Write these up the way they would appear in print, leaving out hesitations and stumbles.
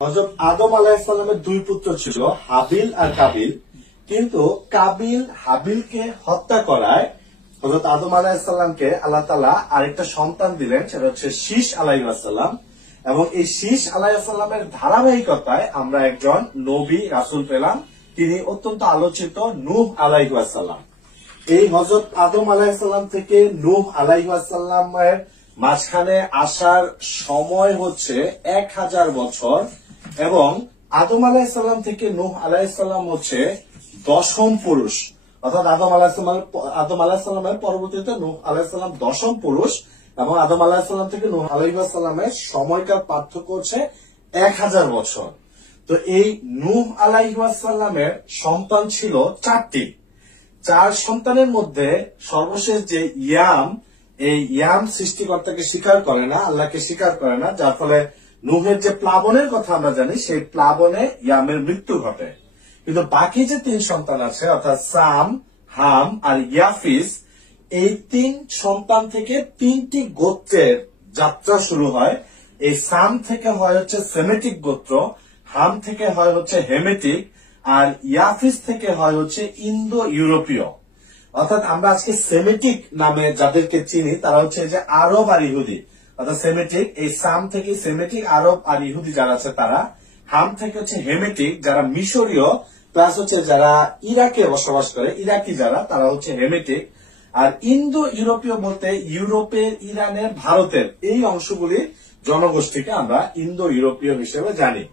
হযরত আদম আলাইহিস সালামের দুই পুত্র ছিল, হাবিল আর কাবিল। কিন্তু কাবিল হাবিলকে হত্যা করায় হযরত আদম আলাইহিস সালামকে আল্লাহ তাআলা আরেকটা সন্তান দিলেন, সেটা হচ্ছে শীস আলাইহিস সালাম। এবং এই শীস আলাইহিস সালামের ধারাবাহিকতায় আমরা একজন নবী রাসূল পেলাম, তিনি অত্যন্ত আলোচিত নূহ আলাইহিস সালাম। এই হযরত আদম আলাইহিস সালাম থেকে নূহ আলাইহিস সালামের মাঝখানে আসার সময় হচ্ছে 1000 বছর, এবং আদম আলাইহিস সালাম থেকে নূহ আলাইহিস সালাম হচ্ছে দশম পুরুষ, অর্থাৎ আদম আলাইহিস সালামের পরবর্তীতে নূহ আলাইহিস সালাম দশম পুরুষ, এবং আদম আলাইহিস সালাম থেকে নূহ আলাইহিস সালামের সময়কার পার্থক্য হচ্ছে 1000 বছর। তো এই নূহ আলাইহিস সালামের সন্তান ছিল 4টি। 4 সন্তানের মধ্যে সর্বশেষ যে ইয়াম, এই ইয়াম সৃষ্টিকর্তাকে স্বীকার করে না, আল্লাহকে স্বীকার করে না, যার ফলে নূহের যে প্লাবনের কথা আমরা জানি, সেই প্লাবনে ইয়ামের মৃত্যু ঘটে। কিন্তু বাকি যে 3 সন্তান আছে, অর্থাৎ সাম, হাম আর ইয়াফিস, এই 3 সন্তান থেকে 3টি গোত্রের যাত্রা শুরু হয়। এই সাম থেকে হয় হচ্ছে সেমেটিক গোত্র, হাম থেকে হয় হচ্ছে হেমেটিক, আর ইয়াফিস থেকে হয় হচ্ছে ইন্দো ইউরোপীয়। অর্থাৎ আমরা আজকে সেমেটিক নামে যাদেরকে চিনি তারা হচ্ছে যে আরব আর ইহুদি, অর্থাৎ সেমেটিক, এই সাম থেকে সেমেটিক আরব আর ইহুদি যারা আছে তারা, হাম থেকে হচ্ছে হেমেটিক যারা মিশরীয়, প্লাস হচ্ছে যারা ইরাকে বসবাস করে ইরাকি যারা, তারা হচ্ছে হেমেটিক, আর ইন্দো ইউরোপীয় বলতে ইউরোপের, ইরানের, ভারতের এই অংশগুলি জনগোষ্ঠীকে আমরা ইন্দো ইউরোপীয় হিসেবে জানি।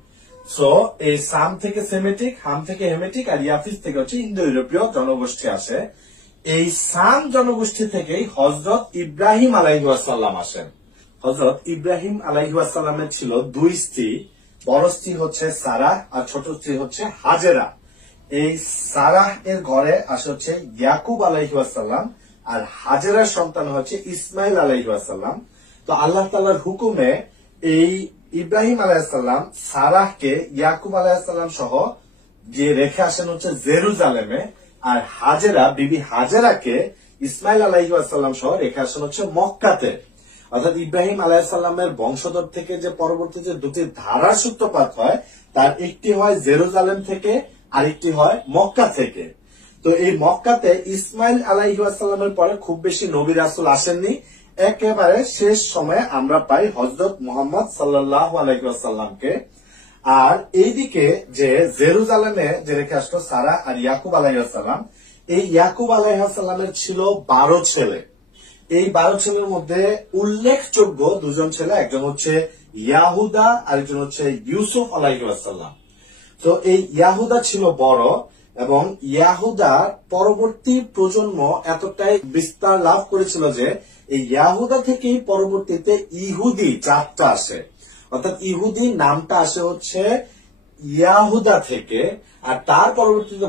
সো এই সাম থেকে সেমেটিক, হাম থেকে হেমেটিক আর ইয়াফিস থেকে হচ্ছে ইন্দো ইউরোপীয় জনগোষ্ঠী আসে। এই সাম জনগোষ্ঠী থেকেই হযরত ইব্রাহিম আলাইহিস সালাম আসেন। হযরত ইব্রাহিম আলাইহিস সালামের ছিল 2 স্ত্রী, বড় স্ত্রী হচ্ছে সারাহ আর ছোট স্ত্রী হচ্ছে হাজেরা। এই সারাহ এর ঘরে আসে হচ্ছে ইয়াকুব আলাইহিস সালাম, আর হাজেরার সন্তান হচ্ছে ইসমাইল আলাইহিস সালাম। তো আল্লাহ তাআলার হুকুমে এই ইব্রাহিম আলাইহিস সালাম সারাহকে ইয়াকুব আলাইহিস সালাম সহ যে রেখে আসেন হচ্ছে জেরুজালেমে, আর হাজেরা, বিবি হাজেরাকে ইসমাইল আলাইহিস সালাম সহ রেখে আসেন হচ্ছে মক্কাতে। অর্থাৎ ইব্রাহিম আলাইহিস সালামের বংশধর থেকে যে পরবর্তীতে 2টি ধারার সূত্রপাত হয়, তার একটি হয় জেরুজালেম থেকে, আরেকটি হয় মক্কা থেকে। তো এই মক্কাতে ইসমাইল আলাইহিস সালামের পরে খুব বেশি নবী রাসূল আসেননি। একেবারে শেষ সময়ে আমরা পাই হযরত মুহাম্মদ সাল্লাল্লাহু আলাইহি ওয়াসাল্লামকে। আর এইদিকে যে জেরুজালেমে যে রেখে আসলো সারা আর ইয়াকুব আলাইহিস সালাম, এই ইয়াকুব আলাইহিস সালামের ছিল 12 ছেলে। এই 12 ছেলের মধ্যে উল্লেখযোগ্য 2 জন ছেলে, একজন হচ্ছে ইয়াহুদা আর একজন হচ্ছে ইউসুফ আলাইহিস সালাম। তো এই ইয়াহুদা ছিল বড়, এবং ইয়াহুদার পরবর্তী প্রজন্ম এতটাই বিস্তার লাভ করেছিল যে এই ইয়াহুদা থেকেই পরবর্তীতে ইহুদি জাতটা আসে, অর্থাৎ ইহুদি নামটা আসে হচ্ছে ইয়াহুদা থেকে, আর তার পরবর্তীতে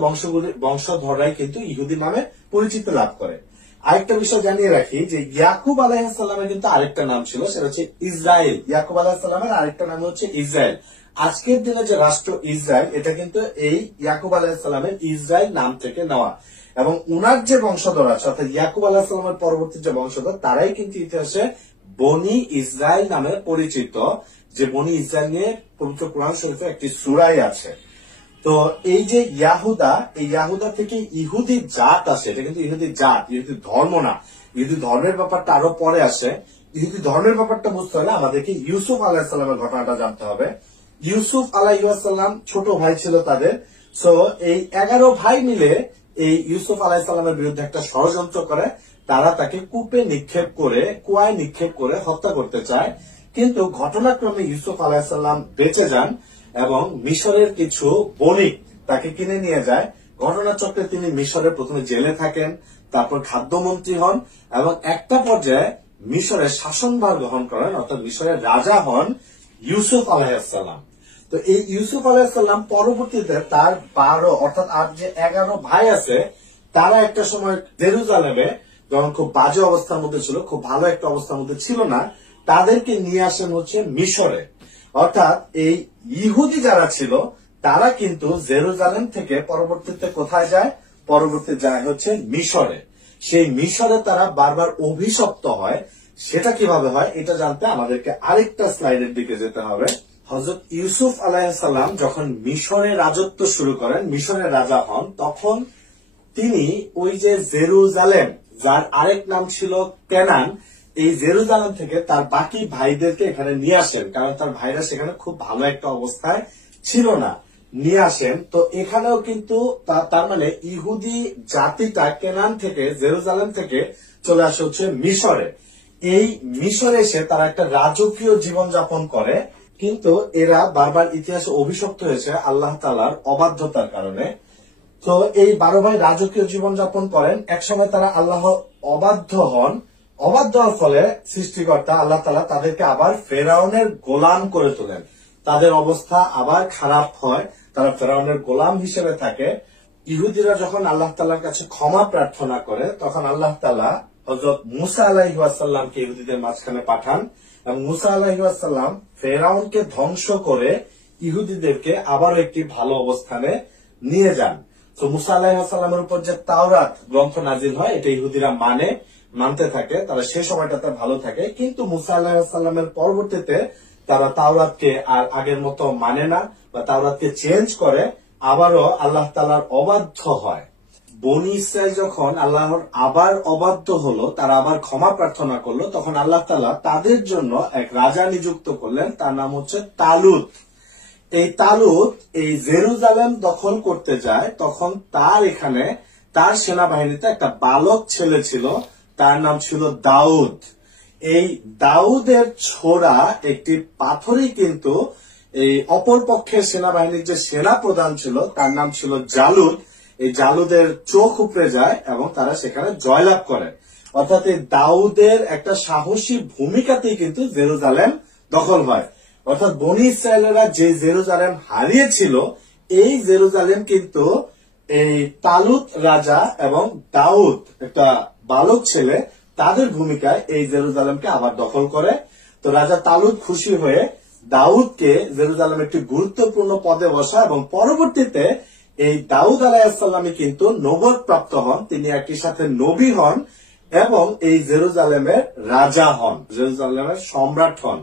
বংশধররাই কিন্তু ইহুদি নামে পরিচিতি লাভ করে। আরেকটা বিষয় জানিয়ে রাখি যে ইয়াকুব আলাইহিস সালামের কিন্তু আরেকটা নাম ছিল, সেটা হচ্ছে ইসরায়েল। ইয়াকুব আলাইহিস সালামের আরেকটা নাম হচ্ছে ইসরায়েল। আজকের দিনে যে রাষ্ট্র ইসরায়েল, এটা কিন্তু এই ইয়াকুব আলাইহিস সালামের ইসরায়েল নাম থেকে নেওয়া। এবং উনার যে বংশধর আছে, অর্থাৎ ইয়াকুব আলাইহিস সালামের পরবর্তী যে বংশধর, তারাই কিন্তু ইতিহাসে বনি ইসরায়েল নামে পরিচিত, যে বনি ইসরায়েল নিয়ে পবিত্র কোরআন শরীফে একটি সূরাই আছে। তো এই যে ইয়াহুদা, এই ইয়াহুদা থেকে ইহুদি জাত আসে, এটা কিন্তু ইহুদি জাত, ইহুদি ধর্ম না। ইহুদি ধর্মের ব্যাপারটা আরো পরে আসে। ইহুদি ধর্মের ব্যাপারটা বুঝতে হলে আমাদেরকে ইউসুফ আলাইহিস সালামের ঘটনাটা জানতে হবে। ইউসুফ আলাইহিস সালাম ছোট ভাই ছিল তাদের। সো এই 11 ভাই মিলে এই ইউসুফ আলাইহিস সালামের বিরুদ্ধে একটা ষড়যন্ত্র করে, তারা তাকে কুয়ায় নিক্ষেপ করে হত্যা করতে চায়। কিন্তু ঘটনাক্রমে ইউসুফ আলাইহিস সালাম বেঁচে যান, এবং মিশরের কিছু বণিক তাকে কিনে নিয়ে যায়। ঘটনাচক্রে তিনি মিশরের প্রথমে জেলে থাকেন, তারপর খাদ্যমন্ত্রী হন, এবং একটা পর্যায়ে মিশরের শাসনভার গ্রহণ করেন, অর্থাৎ মিশরের রাজা হন ইউসুফ আলাইহিস সালাম। তো এই ইউসুফ আলাইহিস সালাম পরবর্তীতে তার 12 অর্থাৎ আর যে 11 ভাই আছে, তারা একটা সময় জেরুজালেমে যখন খুব বাজে অবস্থার মধ্যে ছিল, খুব ভালো একটা অবস্থার মধ্যে ছিল না, তাদেরকে নিয়ে আসেন হচ্ছে মিশরে। অর্থাৎ এই ইহুদি যারা ছিল তারা কিন্তু জেরুজালেম থেকে পরবর্তীতে কোথায় যায়? পরবর্তীতে যায় হচ্ছে মিশরে। সেই মিশরে তারা বারবার অভিশপ্ত হয়। সেটা কিভাবে হয় এটা জানতে আমাদেরকে আরেকটা স্লাইডের দিকে যেতে হবে। হযরত ইউসুফ আলাইহিস সালাম যখন মিশরে রাজত্ব শুরু করেন, মিশরের রাজা হন, তখন তিনি ওই যে জেরুজালেম, যার আরেক নাম ছিল কেনান, এই জেরুজালেম থেকে তার বাকি ভাইদেরকে এখানে নিয়ে আসেন, কারণ তার ভাইরা সেখানে খুব ভালো একটা অবস্থায় ছিল না, নিয়ে আসেন। তো এখানেও কিন্তু তার মানে ইহুদি জাতিটা কেনান থেকে, জেরুজালেম থেকে চলে আসে হচ্ছে মিশরে। এই মিশরে এসে তারা একটা রাজকীয় জীবন যাপন করে, কিন্তু এরা বারবার ইতিহাসে অভিশপ্ত হয়েছে আল্লাহ তাআলার অবাধ্যতার কারণে। তো এই 12 ভাই রাজকীয় জীবন যাপন করেন। একসময় তারা আল্লাহ অবাধ্য হন, অবাধ্য হওয়ার ফলে সৃষ্টিকর্তা আল্লাহ তাআলা তাদেরকে আবার ফেরাউনের গোলাম করে তোলেন। তাদের অবস্থা আবার খারাপ হয়, তারা ফেরাউনের গোলাম হিসেবে থাকে। ইহুদিরা যখন আল্লাহ তাআলার কাছে ক্ষমা প্রার্থনা করে, তখন আল্লাহ তাআলা হযরত মুসা আলাইহিস সালামকে ইহুদিদের মাঝখানে পাঠান, এবং মুসা আলাইহিস সালাম ফেরাউনকে ধ্বংস করে ইহুদিদেরকে আবারও একটি ভালো অবস্থানে নিয়ে যান। তো মুসা আলাইহিস সালামের উপর যে তাওরাত গ্রন্থ নাজিল হয়, এটা ইহুদিরা মানতে থাকে, তারা সে সময়টাতে ভালো থাকে। কিন্তু মুসা আলাইহিস সালামের পরবর্তীতে তারা তাওরাতকে আর আগের মতো মানে না, বা তাওরাতকে চেঞ্জ করে, আবারও আল্লাহ তাআলার অবাধ্য হয়। বনি ইসরাইল যখন আল্লাহর আবার অবাধ্য হলো, তারা আবার ক্ষমা প্রার্থনা করলো, তখন আল্লাহ তাআলা তাদের জন্য এক রাজা নিযুক্ত করলেন, তার নাম হচ্ছে তালুত। এই তালুত এই জেরুজালেম দখল করতে যায়, তখন তার সেনাবাহিনীতে একটা বালক ছেলে ছিল, তার নাম ছিল দাউদ। এই দাউদের ছোড়া একটি পাথরই কিন্তু এই অপর পক্ষের সেনাবাহিনীর যে সেনা প্রধান ছিল, তার নাম ছিল জালুদ, এই জালুদের চোখ উপড়ে যায় এবং তারা সেখানে জয়লাভ করে। অর্থাৎ এই দাউদের একটা সাহসী ভূমিকাতেই কিন্তু জেরুজালেম দখল হয়। অর্থাৎ বনি ইসরায়েলেরা যে জেরুজালেম হারিয়েছিল, এই জেরুজালেম কিন্তু এই তালুত রাজা এবং দাউদ একটা বালক ছেলে, তাদের ভূমিকায় এই জেরুজালেমকে আবার দখল করে। তো রাজা তালুত খুশি হয়ে দাউদকে জেরুজালেমে একটি গুরুত্বপূর্ণ পদে বসা, এবং পরবর্তীতে এই দাউদ আলাইহিস সালামই কিন্তু নবুয়ত প্রাপ্ত হন, তিনি একই সাথে নবী হন এবং এই জেরুজালেমের রাজা হন, জেরুজালেমের সম্রাট হন।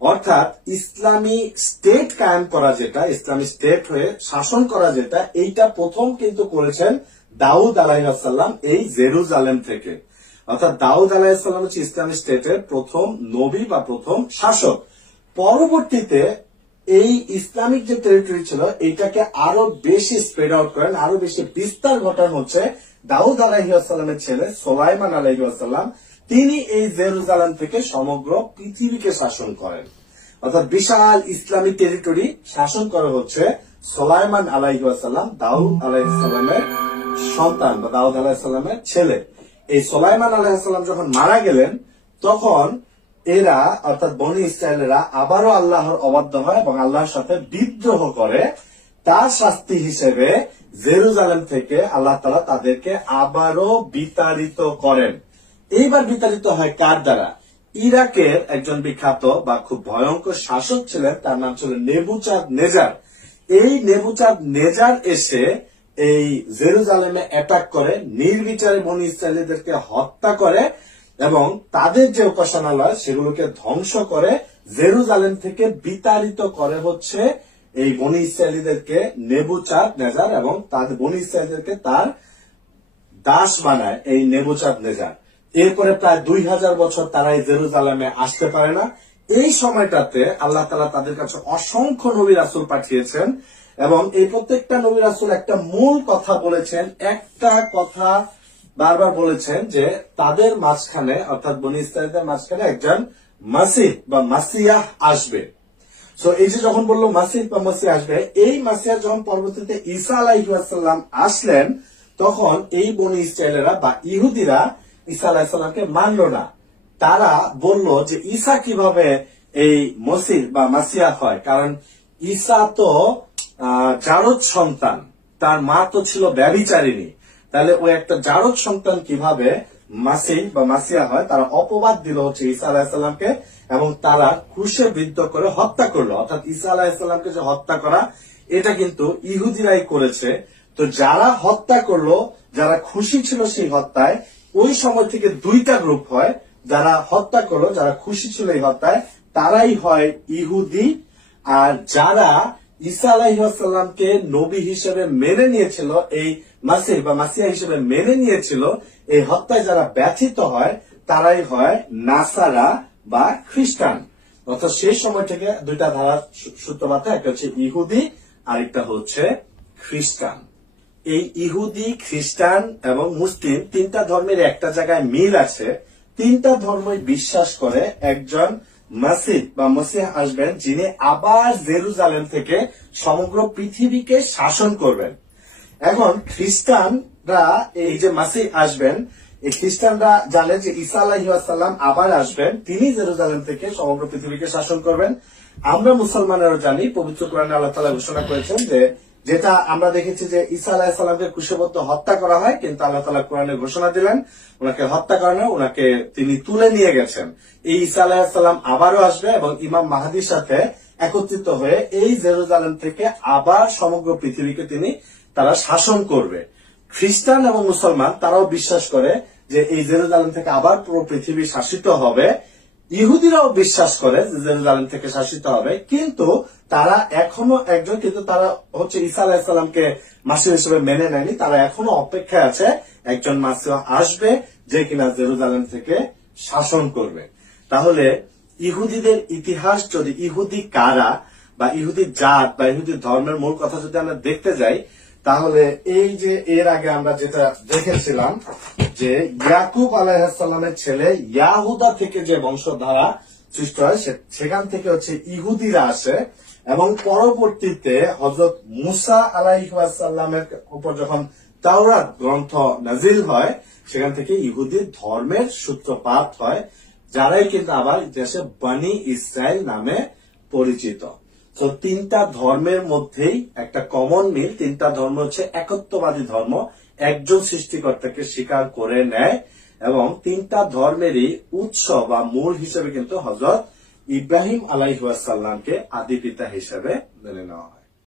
অর্থাৎ ইসলামী স্টেট কায়েম করা, যেটা ইসলামী স্টেট হয়ে শাসন করা, যেটা এইটা প্রথম কিন্তু করেছেন দাউদ আলাইহিস সালাম এই জেরুজালেম থেকে। অর্থাৎ দাউদ আলাইহিস সালাম হচ্ছে ইসলামী স্টেটের প্রথম নবী বা প্রথম শাসক। পরবর্তীতে এই ইসলামিক যে টেরিটরি ছিল, এটাকে আরো বেশি স্প্রেড আউট করেন, আরো বেশি বিস্তার ঘটান হচ্ছে দাউদ আলাইহিস সালামের ছেলে সুলাইমান আলাইহিস সালাম। তিনি এই জেরুজালেম থেকে সমগ্র পৃথিবীকে শাসন করেন। অর্থাৎ বিশাল ইসলামিক টেরিটরি শাসন করে হচ্ছে সুলাইমান আলাইহিস সালাম, দাউদ আলাইহিস সালামের সন্তান বা দাউদ আলাইহিস সালামের ছেলে। এই সুলাইমান আলাইহিস সালাম যখন মারা গেলেন, তখন এরা অর্থাৎ বনি ইসরায়েলেরা আবারও আল্লাহর অবাধ্য হয় এবং আল্লাহর সাথে বিদ্রোহ করে। তার শাস্তি হিসেবে জেরুজালেম থেকে আল্লাহ তাআলা তাদেরকে আবারও বিতাড়িত করেন। এইবার বিতাড়িত হয় কার দ্বারা? ইরাকের একজন বিখ্যাত বা খুব ভয়ঙ্কর শাসক ছিলেন, তার নাম ছিল নেবুচাঁদ-নেজার। এই নেবুচাঁদ-নেজার এসে এই জেরুজালেমে অ্যাটাক করে, নির্বিচারে বনি ইসরায়েলীদেরকে হত্যা করে এবং তাদের যে উপাসনালয় সেগুলোকে ধ্বংস করে, জেরুজালেম থেকে বিতাড়িত করে হচ্ছে এই বনি ইসরায়েলীদেরকে নেবুচাঁদ-নেজার, এবং তাদের বনি ইসরায়েলীদেরকে তার দাস বানায় এই নেবুচাঁদ-নেজার। এরপরে প্রায় 2000 বছর তারা এই জেরুজালেমে আসতে পারে না। এই সময়টাতে আল্লাহ তাআলা তাদের কাছে অসংখ্য নবী রাসূল পাঠিয়েছেন, এবং এই প্রত্যেকটা নবী রাসূল একটা মূল কথা বলেছেন, একটা কথা বারবার বলেছেন যে তাদের মাঝখানে অর্থাৎ বনি ইসরায়েলদের মাঝখানে একজন মাসিহ বা মাসিয়াহ আসবে। সো এই যে যখন বললো মাসিহ বা মাসিহ আসবে, এই মাসিয়া যখন পরবর্তীতে ঈসা আলাইহিস সালাম আসলেন, তখন এই বনি ইসরায়েলেরা বা ইহুদিরা ঈসা আলাইহিস সালামকে মানল না। তারা বলল যে ঈসা কিভাবে এই মসিহ বা মাসিয়া হয়, কারণ ঈসা তো জারদ সন্তান, তার মা তো ছিল ব্যভিচারিণী, তাহলে ওই একটা জারদ সন্তান কিভাবে মাসিহ বা মাসিয়া হয়। তারা অপবাদ দিল হচ্ছে ঈসা আলাইহিস সালামকে, এবং তারা ক্রুশে বিদ্ধ করে হত্যা করলো। অর্থাৎ ঈসা আলাইহিস সালামকে যে হত্যা করা, এটা কিন্তু ইহুদিরাই করেছে। তো যারা হত্যা করলো, যারা খুশি ছিল সেই হত্যায়, ওই সময় থেকে দুইটা গ্রুপ হয়। যারা হত্যা করলো, যারা খুশি ছিল এই হত্যায়, তারাই হয় ইহুদি, আর যারা ঈসা আলাইহিসসালামকে নবী হিসেবে মেনে নিয়েছিল, এই মাসিহ বা মাসিহা হিসেবে মেনে নিয়েছিল, এই হত্যায় যারা ব্যথিত হয় তারাই হয় নাসারা বা খ্রিস্টান। অর্থাৎ সেই সময় থেকে দুইটা ধারার সূত্রপাত, একটা হচ্ছে ইহুদি আর একটা হচ্ছে খ্রিস্টান। এই ইহুদি, খ্রিস্টান এবং মুসলিম তিনটা ধর্মের একটা জায়গায় মিল আছে। তিনটা ধর্মই বিশ্বাস করে একজন মাসিহ বা মসিহ আসবেন, যিনি আবার জেরুজালেম থেকে সমগ্র পৃথিবীকে শাসন করবেন। এখন খ্রিস্টানরা এই যে মাসিহ আসবেন, এই খ্রিস্টানরা জানে যে ঈসা আলাইহিসসালাম আবার আসবেন, তিনি জেরুজালেম থেকে সমগ্র পৃথিবীকে শাসন করবেন। আমরা মুসলমানেরও জানি, পবিত্র কোরআনে আল্লাহ তাআলা ঘোষণা করেছেন যে যেটা আমরা দেখেছি যে ঈসা আলাইহিসসালামকে ক্রুশবিদ্ধ হত্যা করা হয়, কিন্তু আল্লাহ তাআলা কোরআনে ঘোষণা দিলেন ওনাকে হত্যা করেন না, ওনাকে তিনি তুলে নিয়ে গেছেন। এই ঈসা আলাইহিসসালাম আবারও আসবে এবং ইমাম মাহদির সাথে একত্রিত হয়ে এই জেরুজালেম থেকে আবার সমগ্র পৃথিবীকে তারা শাসন করবে। খ্রিস্টান এবং মুসলমান তারাও বিশ্বাস করে যে এই জেরুজালেম থেকে আবার পুরো পৃথিবী শাসিত হবে। ইহুদিরাও বিশ্বাস করে যে জেরুজালেম থেকে শাসিত হবে, কিন্তু তারা এখনো কিন্তু তারা হচ্ছে ঈসা আলাইহিসসালামকে মাসিহ হিসেবে মেনে নেয়নি। তারা এখনো অপেক্ষায় আছে একজন মাসিহ আসবে যে কিনা জেরুজালেম থেকে শাসন করবে। তাহলে ইহুদিদের ইতিহাস, যদি ইহুদি কারা বা ইহুদি জাত বা ইহুদি ধর্মের মূল কথা যদি আমরা দেখতে যাই, তাহলে এই যে এর আগে আমরা যেটা দেখেছিলাম যে ইয়াকুব আলাইহিসসালামের ছেলে ইয়াহুদা থেকে যে বংশধারা সৃষ্টি হয়, সেখান থেকে হচ্ছে ইহুদিরা আসে এবং পরবর্তীতে হযরত মুসা আলাইহিসসালামের উপর যখন তাওরাত গ্রন্থ নাজিল হয়, সেখান থেকে ইহুদি ধর্মের সূত্রপাত হয়, যারাই কিন্তু আবার দেশে বনি ইসরায়েল নামে পরিচিত। তো তিনটা ধর্মের মধ্যেই একটা কমন মিল, তিনটা ধর্ম হচ্ছে একত্ববাদী ধর্ম, একজন সৃষ্টিকর্তাকে স্বীকার করে নেয় এবং তিনটা ধর্মেরই উৎস বা মূল হিসেবে কিন্তু হযরত ইব্রাহিম আলাইহিসসালামকে আদি পিতা হিসেবে মেনে নেওয়া হয়।